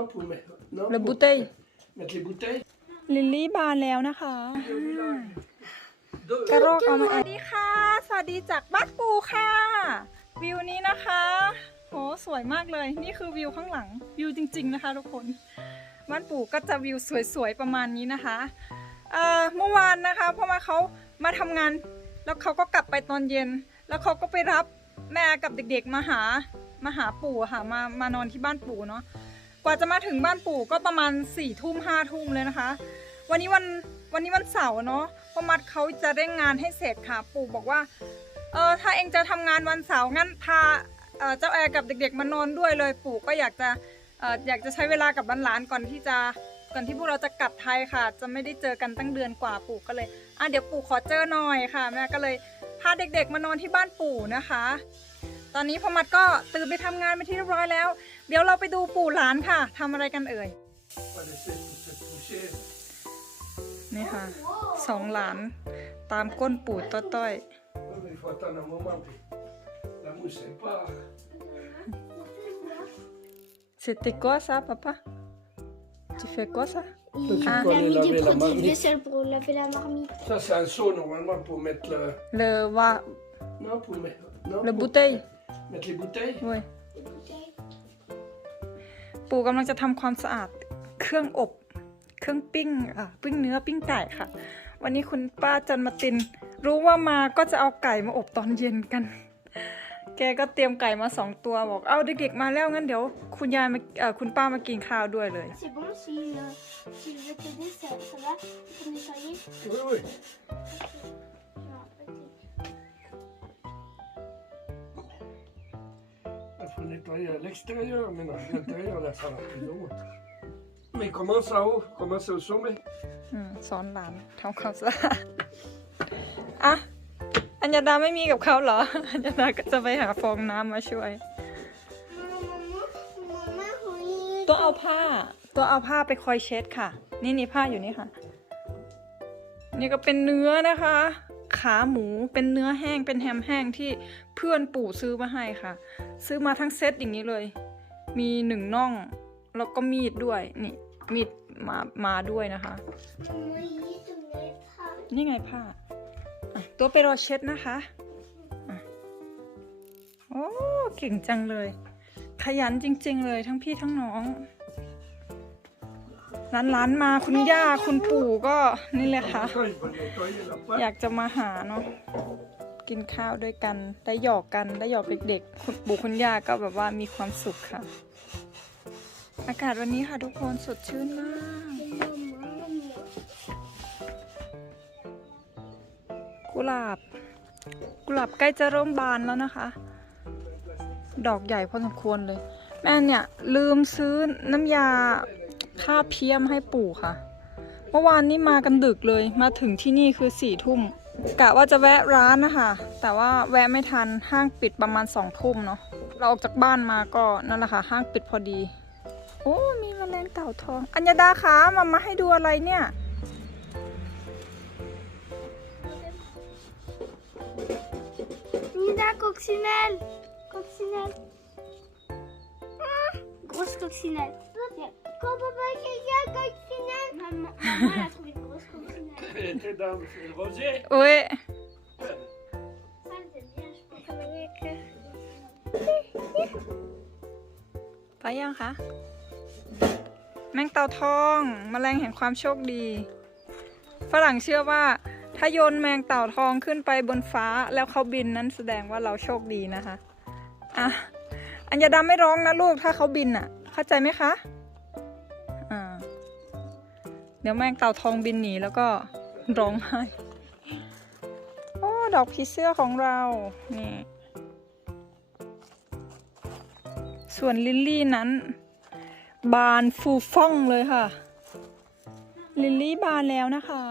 Non, pour mettre. Non, Le pour bouteille. Mettre les bouteilles. ลิลลี่บานแล้วนะคะ Deux. กระรอกเอามาสวัสดีค่ะ สวัสดีจากบ้านปู่ค่ะ วิวนี้นะคะโหสวยมากเลย นี่คือวิวข้างหลัง วิวจริง ๆ นะคะทุกคน บ้านปู่ก็จะวิวสวย ๆ ประมาณนี้นะคะ เอ่อ เมื่อวานนะคะเพราะว่าเขามาทำงาน แล้วเขาก็กลับไปตอนเย็น แล้วเขาก็ไปรับแม่กับเด็กๆมาหา มาหาปู่อะค่ะ มามานอนที่บ้านปู่เนาะ กว่าจะมาถึงบ้านปู่ก็ประมาณ4ี่ทุ่มห้าทุ่มเลยนะคะ วันนี้วันวันนี้วันเสาร์เนาะพ่อมัดเขาจะเร่งงานให้เสร็จค่ะ ปู่บอกว่าเออถ้าเองจะทำงานวันเสาร์งั้นพาเจ้าแอร์กับเด็กๆมานอนด้วยเลยปู่ก็อยากจะอยากจะใช้เวลากับหลานๆก่อนที่จะก่อนที่พวกเราจะกลับไทยค่ะ จะไม่ได้เจอกันตั้งเดือนกว่าปู่ก็เลยอะเดี๋ยวปู่ขอเจอหน่อยค่ะแม่ก็เลยพาเด็กๆมานอนที่บ้านปู่นะคะ ตอนนี้พ่อมัดก็ตื่นไปทำงานไปที่เรียบร้อยแล้ว เดี๋ยวเราไปดูปู่หลานค่ะทำอะไรกันเอ่ย Pas laisser toute cette poussière. นี่ค่ะสองหลานตามก้นปู่ต้อย Oui, mais il faut attendre un moment. Puis la mousse, c'est pas. ๆ C'était quoi ça papa Tu fais quoi ça Toi, tu Ah. peux Il a aller mis du laver la produit de marmite. vaisselle pour laver la marmite. Ça, c'est un seau normalement pour mettre le. เลอว่า Non, pour mettre. Non, le pour bouteille Mettre les bouteilles. เว้ย Les bouteilles. ปู่กำลังจะทำความสะอาดเครื่องอบ เครื่องปิ้งอะปิ้งเนื้อปิ้งไก่ค่ะ วันนี้คุณป้าจันมาติน รู้ว่ามาก็จะเอาไก่มาอบตอนเย็นกัน แกก็เตรียมไก่มาสองตัวบอกเอาเด็กๆมาแล้วงั้นเดี๋ยว คุณยายมาเอ่อคุณป้ามากินข้าวด้วยเลย C'est bon si, euh, si je vais t'aider, ça, ça va pour nettoyer Oui, oui. Il faut nettoyer l'extérieur, mais non, l'intérieur, là, ça va plus ou moins. Mais commence en haut, commence au sommet. อืมสอนหลานทำความสะอาดอะ อัญญาดาไม่มีกับเขาเหรอ อัญญาดาก็จะไปหาฟองน้ำมาช่วย ตัวเอาผ้า ตัวเอาผ้าไปคอยเช็ดค่ะ นี่นี่ผ้าอยู่นี่ค่ะ นี่ก็เป็นเนื้อนะคะ ขาหมูเป็นเนื้อแห้งเป็นแฮมแห้งที่เพื่อนปู่ซื้อมาให้ค่ะ ซื้อมาทั้งเซตอย่างนี้เลย มีหนึ่งน่อง แล้วก็มีดด้วยนี่มีดมามาด้วยนะคะ Maman, il est de mettre. นี่ไงผ้าอะตัวไปรอเช็ดนะคะอะโอ้เก่งจังเลย ขยันจริง ๆ เลยทั้งพี่ทั้งน้อง ร้านๆมาคุณย่าคุณปู่ก็นี่เลยค่ะ อยากจะมาหาเนาะกินข้าวด้วยกัน ได้หยอกกันได้หยอกเด็กๆคุณปู่คุณย่าก็แบบว่ามีความสุขค่ะ อากาศวันนี้ค่ะทุกคนสดชื่นมากกุหลาบ กุหลาบใกล้จะเริ่มบานแล้วนะคะ ดอกใหญ่พอสมควรเลย แม่เนี่ยลืมซื้อน้ำยา ฆ่าเพี้ยมให้ปู่ค่ะ เมื่อวานนี้มากันดึกเลยมาถึงที่นี่คือสี่ทุ่มกะว่าจะแวะร้านนะคะแต่ว่าแวะไม่ทันห้างปิดประมาณสองทุ่มเนาะเราออกจากบ้านมาก็นั่นแหละค่ะห้างปิดพอดี โอ้มีแมลงเต่าทอง อัญญาดาคะมามาให้ดูอะไรเนี่ย Nida, coccinelle. Coccinelle. Ah, grosse coccinelle. Tiens. Quand papa il y a coccinelle. Maman, maman elle a trouvé une grosse coccinelle. Elle était dans le rosier. อุ้ย Ça, c'est bien, je pense. Avec, euh, ไปยังคะ แมงเต่าทองแมลงแห่งความโชคดี ฝรั่งเชื่อว่าถ้าโยนแมงเต่าทองขึ้นไปบนฟ้าแล้วเขาบินนั้นแสดงว่าเราโชคดีนะคะ อะ อัญญาดาไม่ร้องนะลูกถ้าเขาบินอะ เข้าใจไหมคะ เดี๋ยวแมงเต่าทองบินหนีแล้วก็ร้องไห้ โอ้ ดอกผีเสื้อของเรา นี่ ส่วนลิลลี่นั้น บานฟูฟ่องเลยค่ะ ลิลลี่บานแล้วนะคะ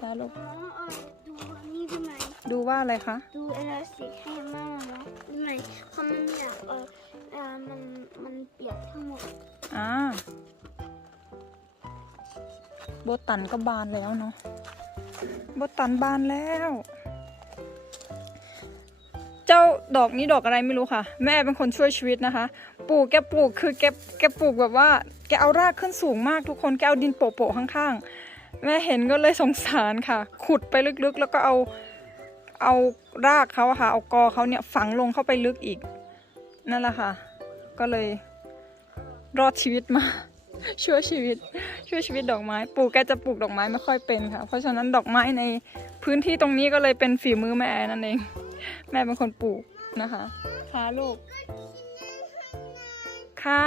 จ้าลูก maman, oh, du ni du mal. ดูว่าอะไรคะ Du elastik. Hej, mamma. Du mal. Kom med mer. Og, uh, man, man bliver tommer. อ่า โบตันก็บานแล้วเนาะโบตันบานแล้ว เจ้าดอกนี้ดอกอะไรไม่รู้ค่ะ แม่เป็นคนช่วยชีวิตนะคะ ปลูกแกปลูกคือแกแกปลูกแบบว่า แกเอารากขึ้นสูงมากทุกคนแกเอาดินโปะๆข้างๆ แม่เห็นก็เลยสงสารค่ะ ขุดไปลึกๆ แล้วก็เอาเอารากเขาอะค่ะ เอากอเขาเนี่ยฝังลงเข้าไปลึกอีก นั่นแหละค่ะ ก็เลยรอดชีวิตมา ช่วยชีวิต ช่วยชีวิตดอกไม้ปลูกแกจะปลูกดอกไม้ไม่ค่อยเป็นค่ะ เพราะฉะนั้นดอกไม้ในพื้นที่ตรงนี้ก็เลยเป็นฝีมือแม่นั่นเอง แม่เป็นคนปลูกนะคะค่ะลูก ค่ะ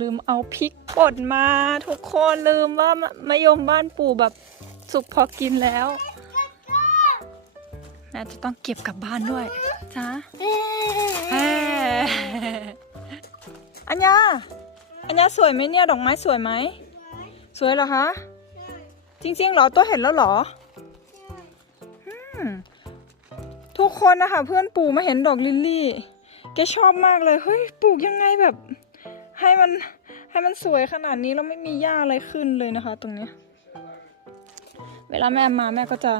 ลืมเอาพริกป่นมา ทุกคนลืมว่ามะมะยมบ้านปู่แบบสุกพอกินแล้วแม่จะต้องเก็บกลับบ้านด้วยจ้าแม่อัญญา อัญญาสวยไหมเนี่ยดอกไม้สวยไหม สวยเหรอคะ จริงๆเหรอตัวเห็นแล้วเหรอทุกคนนะคะเพื่อนปู่มาเห็นดอกลิลลี่ แกชอบมากเลย เฮ้ยปลูกยังไงแบบ ให้มันให้มันสวยขนาดนี้แล้วไม่มีหญ้าอะไรขึ้นเลยนะคะ ตรงนี้ เวลาแม่มาแม่ก็จะ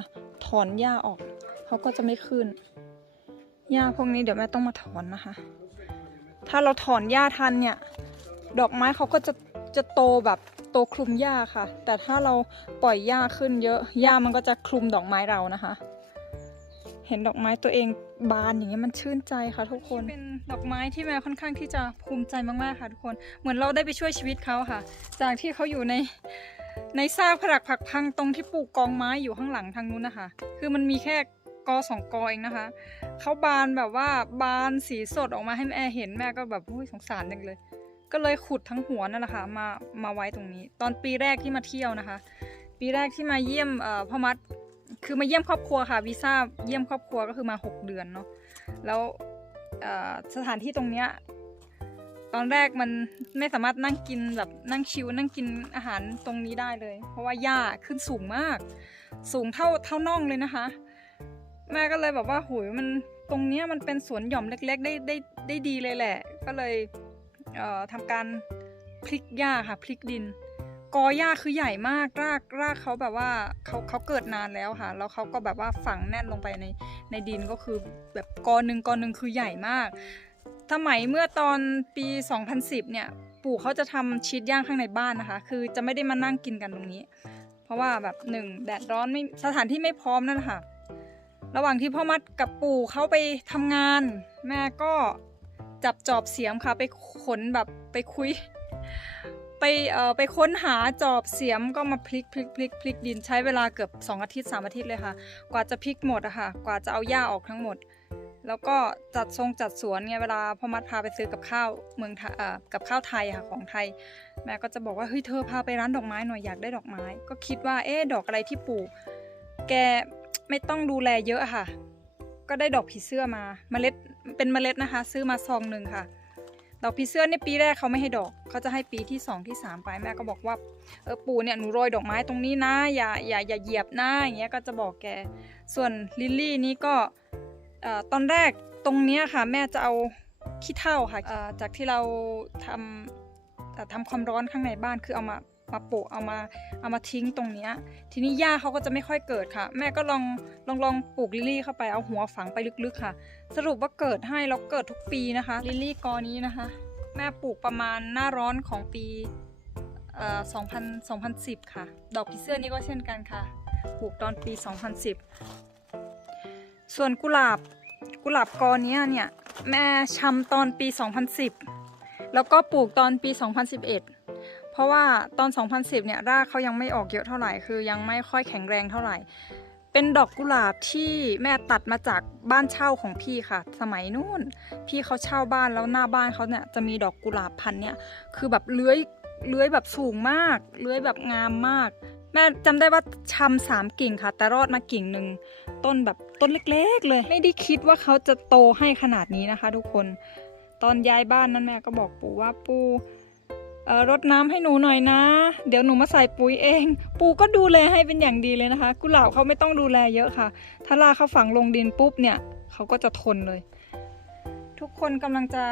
ถอนหญ้าออกเขาก็จะไม่ขึ้นหญ้าพวกนี้เดี๋ยวแม่ต้องมาถอนนะคะ ถ้าเราถอนหญ้าทันเนี่ย ดอกไม้เขาก็จะจะโตแบบโตคลุมหญ้าค่ะ แต่ถ้าเราปล่อยหญ้าขึ้นเยอะหญ้ามันก็จะคลุมดอกไม้เรานะคะ เห็นดอกไม้ตัวเองบานอย่างเงี้ยมันชื่นใจค่ะทุกคนเป็นดอกไม้ที่แม่ค่อนข้างที่จะภูมิใจมากๆค่ะทุกคนเหมือนเราได้ไปช่วยชีวิตเขาค่ะ จากที่เขาอยู่ในในซากผลักผักพังตรงที่ปลูกกองไม้อยู่ข้างหลังทางนู้นนะคะ คือมันมีแค่กอสองกอเองนะคะเขาบานแบบว่าบานสีสดออกมาให้แม่เห็นแม่ก็แบบอุ้ยสงสารจังเลย ก็เลยขุดทั้งหัวนั่นแหละค่ะมามาไว้ตรงนี้ ตอนปีแรกที่มาเที่ยวนะคะ ปีแรกที่มาเยี่ยมพ่อมัดคือมาเยี่ยมครอบครัวค่ะวีซ่าเยี่ยมครอบครัวก็คือมา 6 เดือนเนาะแล้วสถานที่ตรงเนี้ยตอนแรกมันไม่สามารถนั่งกินแบบนั่งชิวนั่งกินอาหารตรงนี้ได้เลย เพราะว่าหญ้าขึ้นสูงมาก สูงเท่าเท่าน่องเลยนะคะ แม่ก็เลยแบบว่าหุยมันตรงเนี้ยมันเป็นสวนหย่อมเล็ก ๆ ได้ได้ได้ดีเลยแหละ ก็เลย ทำการพลิกหญ้าค่ะพลิกดิน กอหญ้าคือใหญ่มากรากรากเขาแบบว่าเขาเขาเกิดนานแล้วค่ะ แล้วเขาก็แบบว่าฝังแน่นลงไปในในดินก็คือแบบกอหนึ่งกอหนึ่งคือใหญ่มากสมัยเมื่อตอนปี 2010 เนี่ย ปู่เขาจะทำชีสย่างข้างในบ้านนะคะ คือจะไม่ได้มานั่งกินกันตรงนี้ เพราะว่าแบบหนึ่งแดดร้อนไม่สถานที่ไม่พร้อมนั่นแหละค่ะ ระหว่างที่พ่อมัดกับปู่เขาไปทำงาน แม่ก็ จับจอบเสียมค่ะ ไปขนแบบไปคุย ไปเอ่อไปค้นหาจอบเสียมก็มาพลิกพลิกพลิกพลิกดินใช้เวลาเกือบ 2 อาทิตย์ 3 อาทิตย์เลยค่ะ กว่าจะพลิกหมดอะค่ะ กว่าจะเอาหญ้าออกทั้งหมด แล้วก็จัดทรงจัดสวนไงเวลาพ่อมัดพาไปซื้อกับข้าวเมืองทยเอ่อกับข้าวไทยค่ะของไทย แม่ก็จะบอกว่าเฮ้ยเธอพาไปร้านดอกไม้หน่อยอยากได้ดอกไม้ ก็คิดว่าเอ๊ะดอกอะไรที่ปลูก แกไม่ต้องดูแลเยอะค่ะ ก็ได้ดอกผีเสื้อมาเมล็ดเป็นเมล็ดนะคะ ซื้อมาซองหนึ่งค่ะ ดอกผีเสื้อเนี่ยปีแรกเขาไม่ให้ดอกเขาจะให้ปีที่2ที่3ไปแม่ก็บอกว่าเออปู่เนี่ยหนูโรยดอกไม้ตรงนี้นะอย่าอย่าอย่าเหยียบนะอย่างเงี้ยก็จะบอกแกส่วนลิลลี่นี่ก็เอ่อตอนแรกตรงเนี้ยค่ะ แม่จะเอาขี้เถ้าค่ะจากที่เราทำทำความร้อนข้างในบ้านคือเอามา มาโปะเอามาเอามาทิ้งตรงเนี้ยทีนี้หญ้าเขาก็จะไม่ค่อยเกิดค่ะ แม่ก็ลองลองลองปลูกลิลลี่เข้าไปเอาหัวฝังไปลึกๆค่ะ สรุปว่าเกิดให้แล้วเกิดทุกปีนะคะลิลลี่กอนี้นะคะ แม่ปลูกประมาณหน้าร้อนของปีเอ่อ2000 2010 ค่ะ ดอกผีเสื้อนี่ก็เช่นกันค่ะปลูกตอนปี 2010 ส่วนกุหลาบกุหลาบกอนี้เนี่ยแม่ชำตอนปี 2010 แล้วก็ปลูกตอนปี 2011 เพราะว่าตอน 2010 เนี่ย รากเขายังไม่ออกเยอะเท่าไหร่ คือยังไม่ค่อยแข็งแรงเท่าไหร่ เป็นดอกกุหลาบที่แม่ตัดมาจากบ้านเช่าของพี่ค่ะ สมัยนู้นพี่เขาเช่าบ้านแล้วหน้าบ้านเขาเนี่ยจะมีดอกกุหลาบพันเนี่ย คือแบบเลื้อย เลื้อยแบบสูงมาก เลื้อยแบบงามมาก แม่จำได้ว่าชำสามกิ่งค่ะ แต่รอดมากิ่งหนึ่ง ต้นแบบต้นเล็กๆเลย ไม่ได้คิดว่าเขาจะโตให้ขนาดนี้นะคะ ทุกคน ตอนย้ายบ้านนั้นแม่ก็บอกปู่ว่าปู่ รดน้ำให้หนูหน่อยนะ เดี๋ยวหนูมาใส่ปุ๋ยเอง ปู่ก็ดูแลให้เป็นอย่างดีเลยนะคะ กุหลาบเขาไม่ต้องดูแลเยอะค่ะ ถ้าลาเขาฝังลงดินปุ๊บเนี่ยเขาก็จะทนเลย ทุกคนกำลังจะ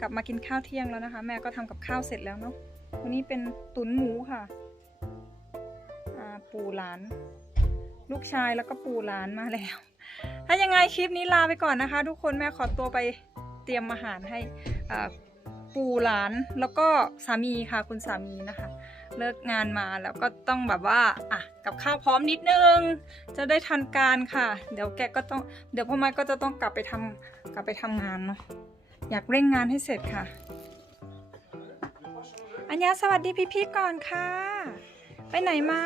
กลับมากินข้าวเที่ยงแล้วนะคะ แม่ก็ทำกับข้าวเสร็จแล้วเนาะวันนี้เป็นตุ๋นหมูค่ะปู่หลาน ลูกชายแล้วก็ปู่หลานมาแล้ว ถ้ายังไงคลิปนี้ลาไปก่อนนะคะ ทุกคนแม่ขอตัวไปเตรียมอาหารให้อ่า ปู่หลานแล้วก็สามีค่ะคุณสามีนะคะ เลิกงานมาแล้วก็ต้องแบบว่าอะกับข้าวพร้อมนิดนึง จะได้ทันการค่ะ เดี๋ยวแกก็ต้องเดี๋ยวพ่อไม้ก็จะต้องกลับไปทำกลับไปทำงานเนาะอยากเร่งงานให้เสร็จค่ะ อัญญาสวัสดีพี่ๆก่อนค่ะ ไปไหนมา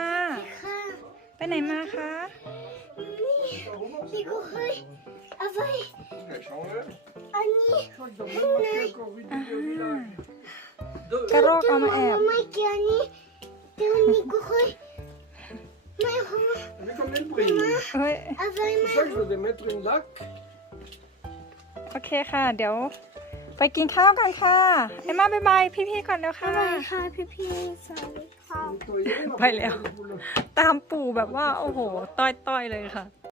ค่ะไปไหนมาคะพี่กูเฮ้ยเอาไว้ Ska jag sjunga? อันนี้ Oj, de har varit och vi Aha. Du, กระรอกเอามาแอบไม่เกี่ยวนี้เดี๋ยวนี้กูเฮ้ยไม่หัว vi kommer in på ringen. เฮ้ยเอาไว้ไม่ Försök du det med en lack? โอเคค่ะ เดี๋ยว ไปกินข้าวกันค่ะเอ็มมาบายบายพี่ๆก่อนแล้วอะค่ะไรค่ะพี่พี่สวัสดีค่ะ Ta igenom Vad är det? på- ตามปู่แบบว่า โอ้โห ต้อยๆเลยค่ะ